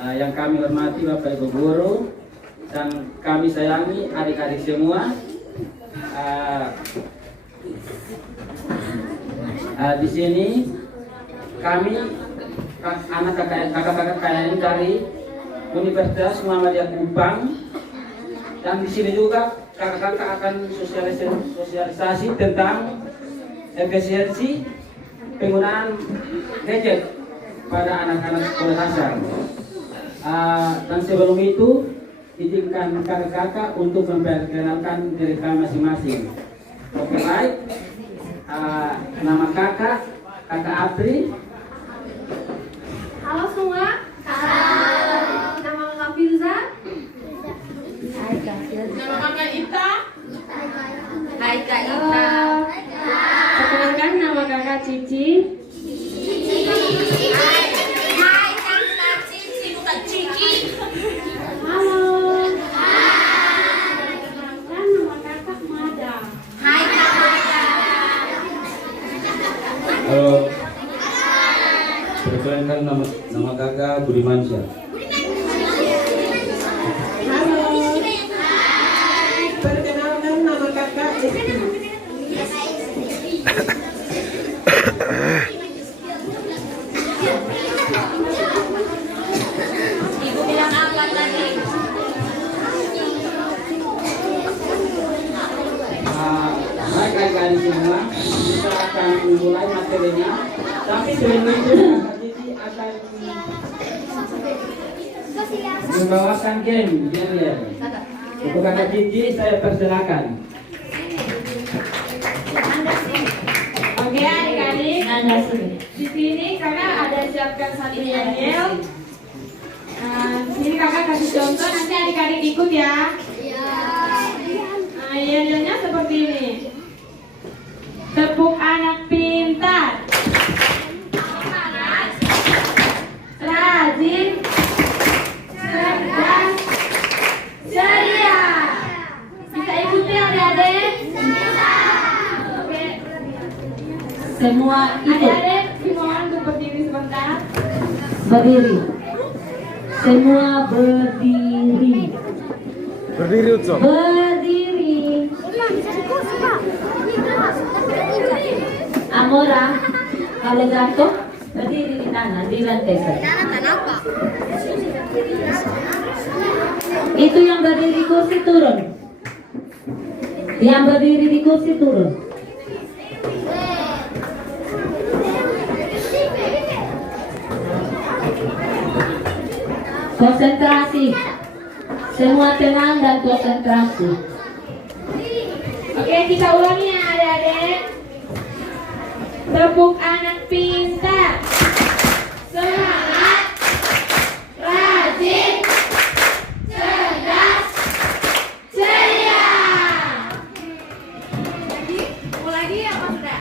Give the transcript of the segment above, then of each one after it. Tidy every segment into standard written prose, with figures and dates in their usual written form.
Yang kami hormati Bapak Ibu Guru dan kami sayangi adik-adik semua. Di sini kami anak kakak-kakak kalian dari Universitas Muhammadiyah Kupang, dan di sini juga kakak-kakak akan sosialisasi tentang efisiensi penggunaan gadget pada anak-anak sekolah dasar. Dan sebelum itu izinkan kakak-kakak untuk memperkenalkan diri kami masing-masing. Oke, baik. Nama kakak Apri. Halo semua. Halo. Nama kakak Firza. Hai Kak. Nama kakak Ita. Hai Kak Ita. Perkenalkan nama kakak Cici. Hai Kakak Cici, bukan Ciki. Halo. Perkenalkan nama kakak Mada. Hai Kak Mada. Halo. Perkenalkan nama kakak Budimansyah. Halo. Perkenalkan nama kakak Esti. Ibu bilang apa tadi? Baik adik-adik semua, kita akan mulai materinya. Tapi sebelum itu Kakak Cici akan membawakan game. Untuk Kakak Cici saya persilakan. Oke adik-adik, di sini kakak ada siapkan satu yel. Di sini kakak kasih contoh, nanti adik-adik ikut ya. Yelnya seperti ini. Tepuk anak pintar, rajin, cerdas, ceria. Bisa ikuti adik-adik? Oke. Semua ikut Adik-adik dimohon untuk berdiri sebentar. berdiri. Semua berdiri. Berdiri Utso. Berdiri. Amora, kalau jatuh berdiri di tanah di lantai saja. Itu yang berdiri di kursi turun. Yang berdiri di kursi turun. Konsentrasi. Semua tenang dan konsentrasi. Oke, kita ulangi ya adik-adik. Tepuk anak pintar, semangat, rajin, cerdas, ceria. Mau lagi apa sudah?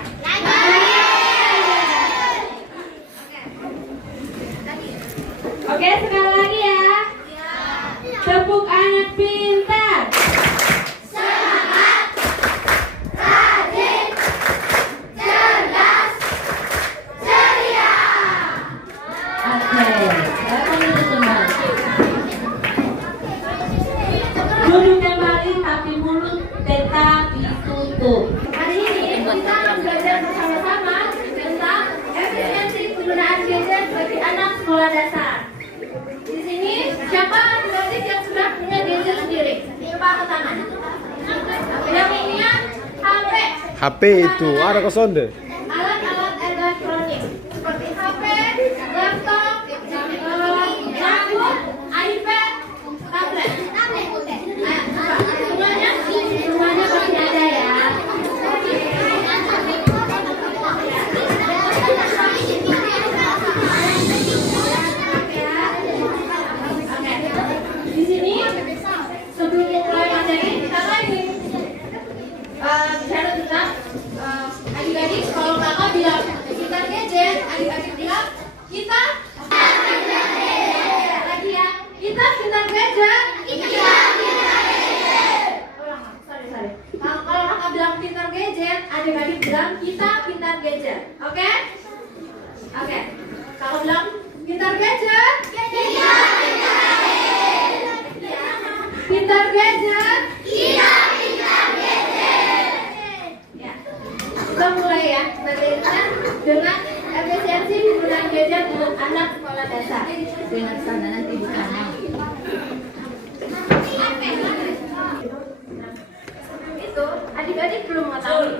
Oke, sekali lagi ya. Tepuk anak pintar, duduk kembali tapi mulut tetap ditutup. hari ini kita akan belajar bersama-sama tentang efisiensi penggunaan gadget bagi anak sekolah dasar. Di sini siapa adik-adik yang sudah punya gadget sendiri? Coba angkat tangan. Yang punya HP. HP itu ada kosonde. Alat-alat elektronik seperti HP, laptop, notebook, iPad, tablet. Semuanya pasti ada ya. Di sini sebelum mulai materi kita ingin bicara tentang adik-adik kalau dengan sana nanti di sana. Itu adik-adik perlu mengetahui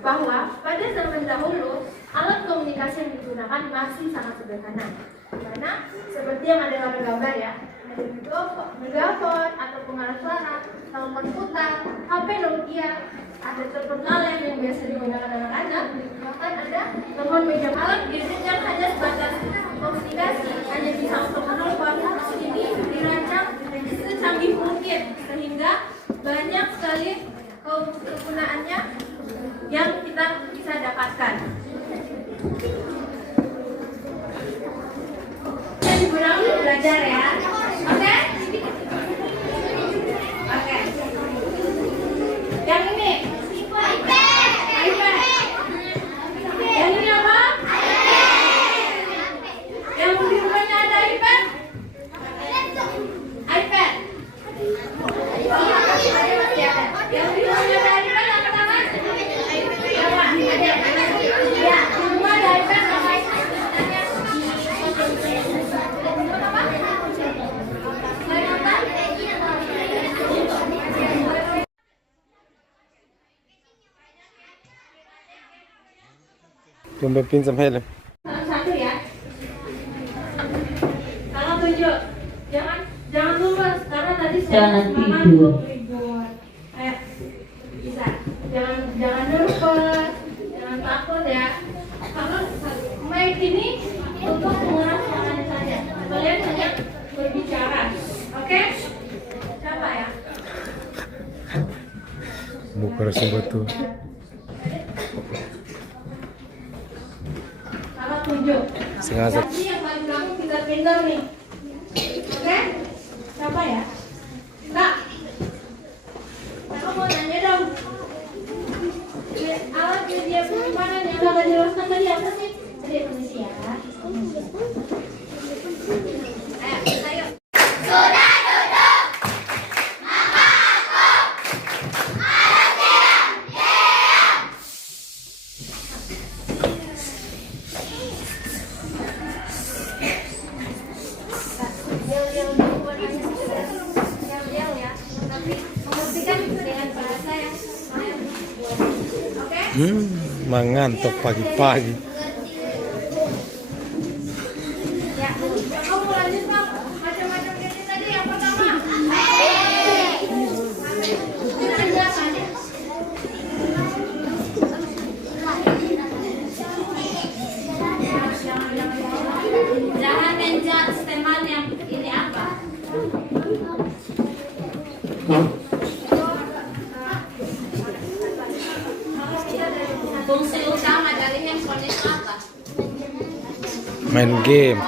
bahwa pada zaman dahulu alat komunikasi yang digunakan masih sangat sederhana. Karena seperti yang ada pada gambar ya, ada megafon atau pengarah suara, telepon putar, HP Nokia, ada telepon kaleng yang biasa digunakan anak-anak, bahkan ada telepon meja alat gadget yang hanya sebatas komunikasi, hanya bisa untuk menelpon. Ini dirancang secanggih mungkin sehingga banyak sekali kegunaannya yang kita bisa dapatkan. Jadi kurang belajar ya, oke? Oke. Yang ini, iPad. Yang ini apa? Yang di rumahnya ada iPad? iPad. Yang di rumahnya ada iPad apa nama? Ya, di rumah ada iPad apa? Coba pinjam helm. Satu ya. Kalau tunjuk, jangan lupa karena tadi Jangan mama tidur. ribut. Bisa. Jangan nervous, jangan takut ya. Kalau mic ini untuk menguras suaranya saja. Kalian hanya berbicara, oke? Siapa ya? Buka rasa batu. Kalau tunjuk. Sengaja. Jadi yang paling belakang pintar-pintar nih. Oke? Siapa ya? Kak. Aku mau nanya dong. Alat media penyimpanan yang kakak jelaskan tadi apa sih? Tadi permisi ya. Ayo. Jauh-jauh ya. Tapi mengertikan dengan bahasa yang oke? Mengantuk pagi-pagi. Ya, kamu mau lanjut Bang? Macam-macam gadget tadi yang pertama. Jangan menjudge teman yang ini apa? Fungsi utama dari handphone itu apa? Main game.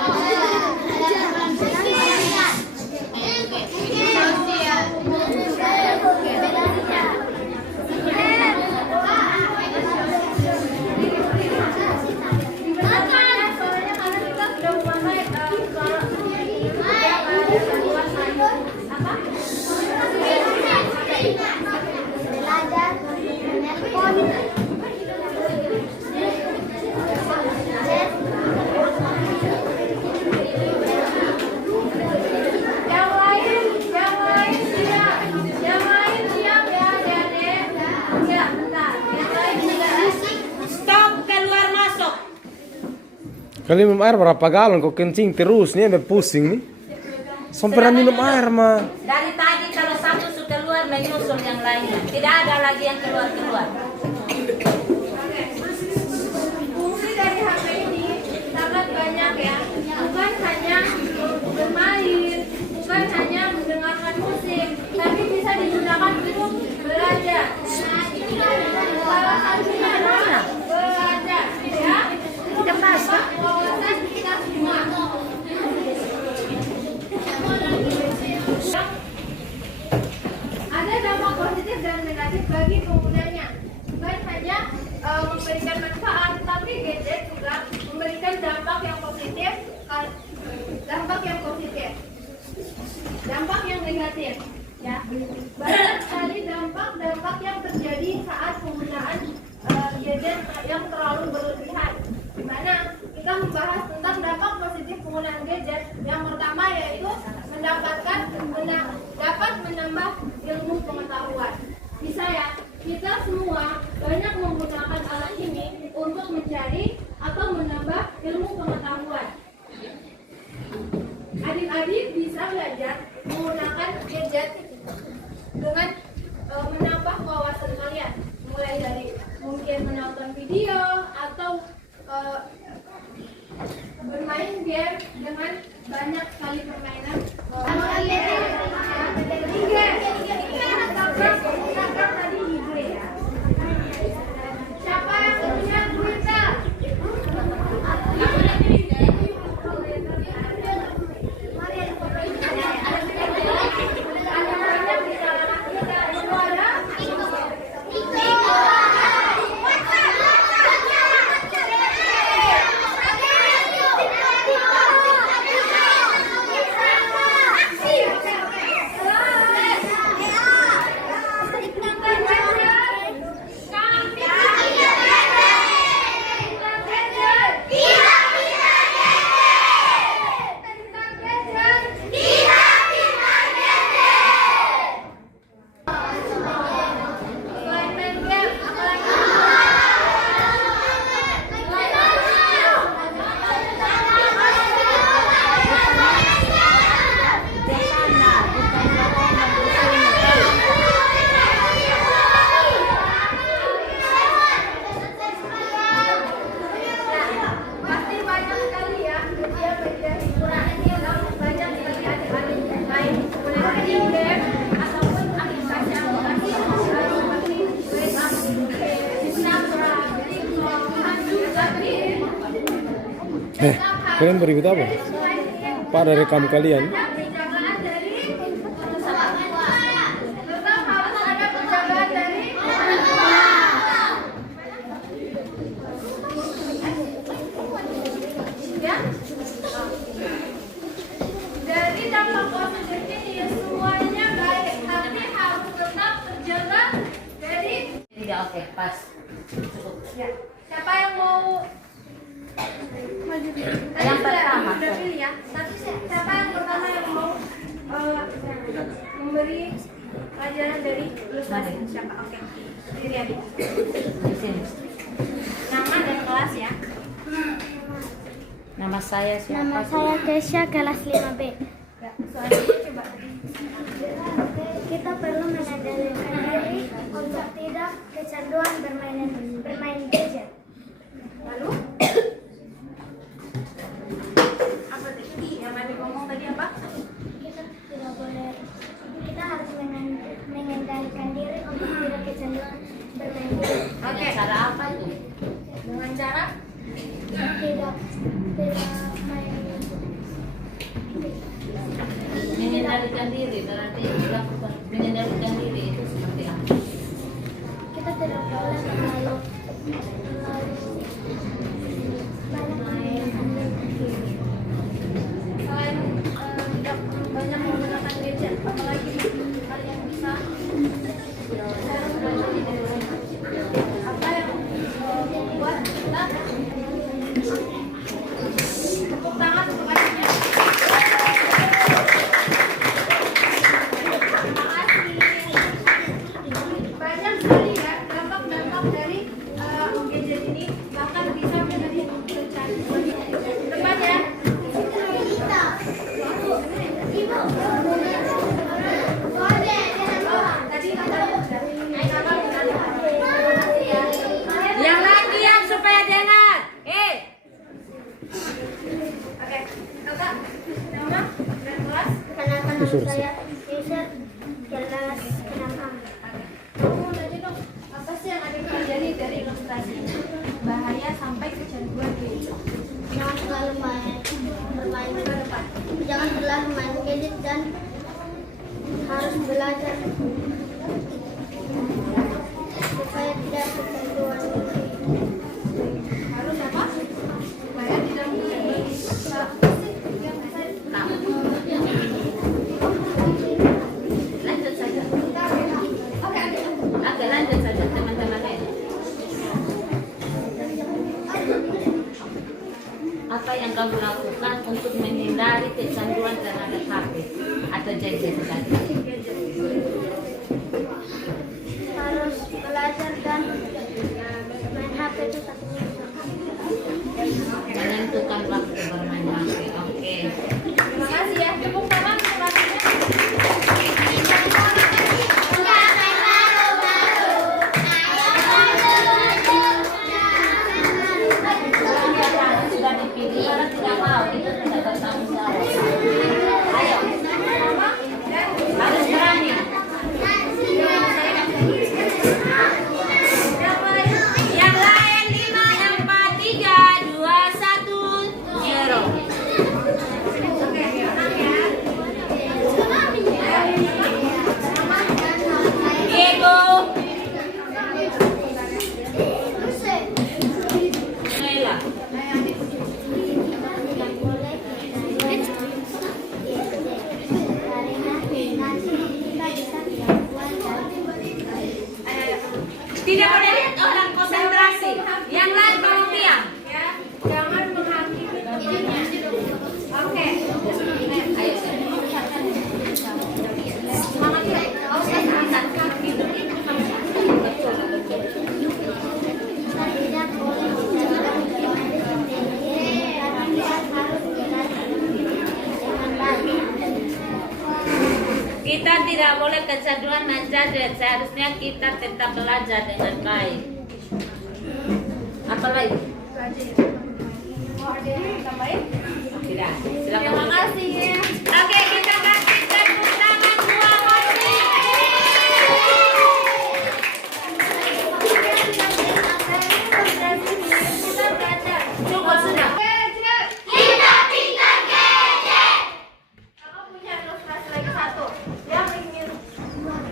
Kali minum air berapa galon? Kok kencing terus nih, sampai pusing nih. Sampai pernah minum air mah. Dari tadi kalau satu sudah keluar menyusul yang lainnya. Tidak ada lagi yang keluar-keluar. Fungsi dari HP ini sangat banyak ya. Bukan hanya bermain, bukan hanya mendengarkan musik, tapi bisa digunakan untuk belajar. Salah satunya adalah belajar, ya. Wawasan kita semua. Ada dampak positif dan negatif bagi penggunanya. positif penggunaan gadget. Yang pertama yaitu dapat menambah ilmu pengetahuan. Bisa ya, kita semua banyak menggunakan alat ini untuk mencari atau menambah ilmu pengetahuan. Adik-adik bisa belajar menggunakan gadget dengan menambah wawasan kalian, mulai dari mungkin menonton video atau bermain game dengan banyak sekali permainan. Tadi ide ya. Siapa yang punya Twitter? Kalian berikut apa? Pada rekam kalian. Dari dampak positif ini semuanya baik, tapi harus tetap terjaga dari. Oke, pas. Ya. Siapa yang mau maju? Yang pertama. Sudah pilih ya. Siapa yang pertama yang mau memberi pelajaran dari ilustrasi? Siapa? Oke. Diri adik. Di sini. Nama dan kelas ya. Nama saya siapa? Nama saya Kesha, kelas 5B. Ya, soalnya coba. Kita perlu mengendalikan diri untuk tidak kecanduan bermain gadget. Lalu apa tadi? Yang tadi ngomong tadi apa? Kita harus mengendalikan diri untuk tidak kecanduan bermain gadget. Oke. Cara apa itu? Dengan cara Tidak main. Mengendalikan diri, berarti dilakukan mengendalikan diri itu seperti apa? Kita tidak boleh terlalu banyak main. selain tidak banyak menggunakan gadget, apalagi kalian bisa apa yang membuat kita tepuk tangan untuk adiknya. Terima kasih. Banyak sekali ya dampak-dampak dari gadget ini, bahkan bisa menjadi kecanduan. Depan ya. Yang lain diam supaya dengar. Oke, kakak, nama dan kelas. Kenalkan nama saya Kesha, kelas 6A. Kamu mau tanya dong, apa sih yang ada pelajari dari ilustrasi ini? Bahaya sampai kecanduan gadget. Jangan terlalu bermain gadget. Jangan terlalu main gadget dan harus belajar supaya tidak kecanduan. Harus apa? Supaya tidak menjadi Lanjut saja. Oke, Oke, lanjut saja teman-teman lain. Apa yang kamu lakukan untuk kecanduan terhadap HP atau gadget tadi? Harus belajar dan main HP itu katanya. Menentukan waktu bermain HP. Oke. Terima kasih ya. Tepuk tangan untuk lagunya. Sudah dipilih, orang tidak mau, itu tidak bertanggung jawab. Ayo, harus berani. Yang lain 5, 4, 3, 2, 1, 0. Diego. Nela. Tidak boleh lihat orang, konsentrasi. Yang lain tolong diam. Ya, jangan menghakimi. Oke. Ayo. Semangat ya. Angkat kaki. Kita tidak boleh kecanduan dan gadget. Seharusnya kita tetap belajar dengan baik. Apa lagi? Tambahin. Tidak. Terima Silakan. kasih ya. Oke, kita kasih tepuk tangan dua kali. Kita belajar. Cukup sudah. Kita pintar gadget. Kakak punya ilustrasi lagi satu. Yang ingin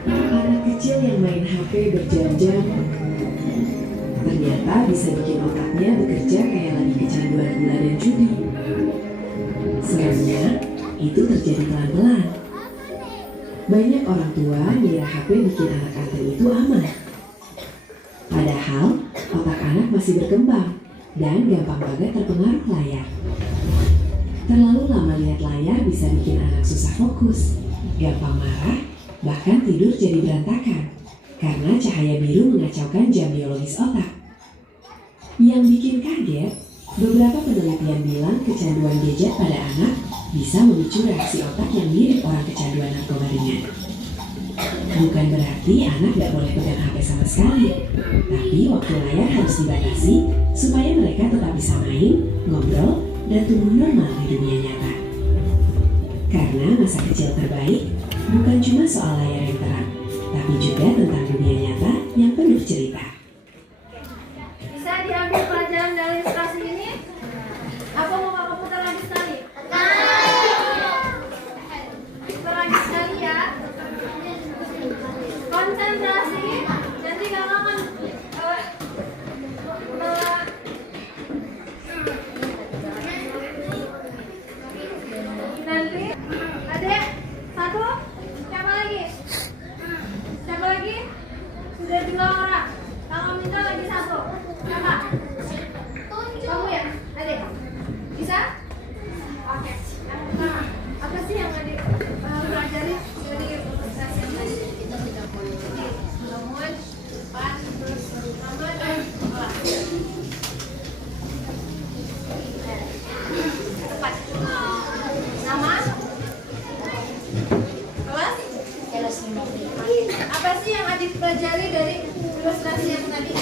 Anak kecil yang main HP berjam-jam ternyata bisa bikin otaknya bekerja kayak lagi kecanduan gula dan judi. Sebenarnya itu terjadi pelan-pelan. Banyak orang tua ngira HP bikin anak antri itu aman. Padahal otak anak masih berkembang dan gampang banget terpengaruh layar. Terlalu lama lihat layar bisa bikin anak susah fokus, gampang marah, bahkan tidur jadi berantakan karena cahaya biru mengacaukan jam biologis otak. Yang bikin kaget, beberapa penelitian bilang kecanduan gadget pada anak bisa memicu reaksi otak yang mirip orang kecanduan narkoba ringan. Bukan berarti anak gak boleh pegang HP sama sekali, tapi waktu layar harus dibatasi supaya mereka tetap bisa main, ngobrol, dan tumbuh normal di dunia nyata. Karena masa kecil terbaik bukan cuma soal layar yang terang, tapi juga tentang dunia nyata yang penuh cerita. bisa diambil pelajaran dari ilustrasi ini? Apa mau kakak putar lagi sekali? Putar lagi sekali ya. Konsentrasi. Nanti kakak akan nanti adek satu. Siapa lagi? Siapa lagi? Sudah 2 orang. Kakak minta lagi satu. Siapa? Kamu ya, adek. Bisa? Oke. Nah, apa sih yang adek pelajari dari ilustrasi yang tadi? Bangun, depan, terus nama dan kelas. Tepat. Nama? Kelas? Apa sih yang adik pelajari dari ilustrasi yang tadi?